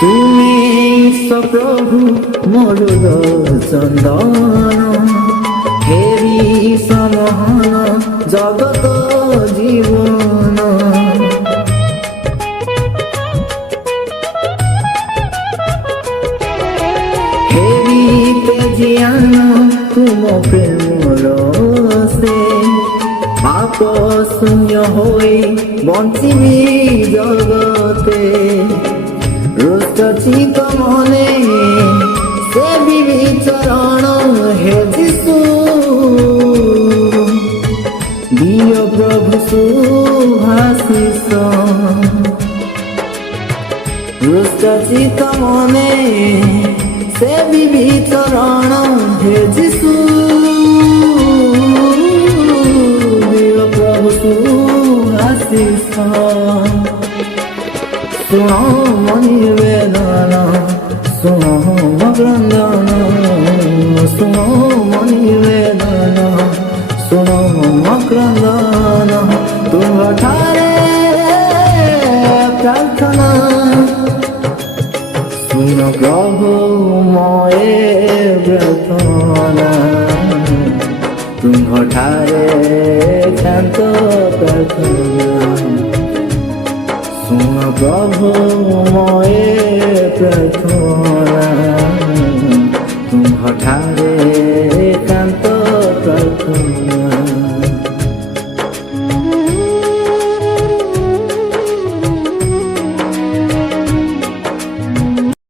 তুমি সপ্রভু মোর চন্দন হেরি সমহন জগত জীবন হেরিতে জিয়ান তুম প্রেমর সে পাপ শূন্য হই বঞ্চিবি জগতে रुष्ट चित मने से विचरण हे जिसु दिय प्रभु सुभाशिष रुष्ट चित मने से विचरण हे जिसु दिय प्रभु सुभाशिष सुनो मनि वेदना सुनो मग्रंदन सुनो मनि वेदना सुनो मग्रंदन तुम ठारे प्रार्थना सुन प्रभु मोए प्रार्थना तुम ठारे शांत प्रार्थना सुन प्रभु मोए प्रार्थना।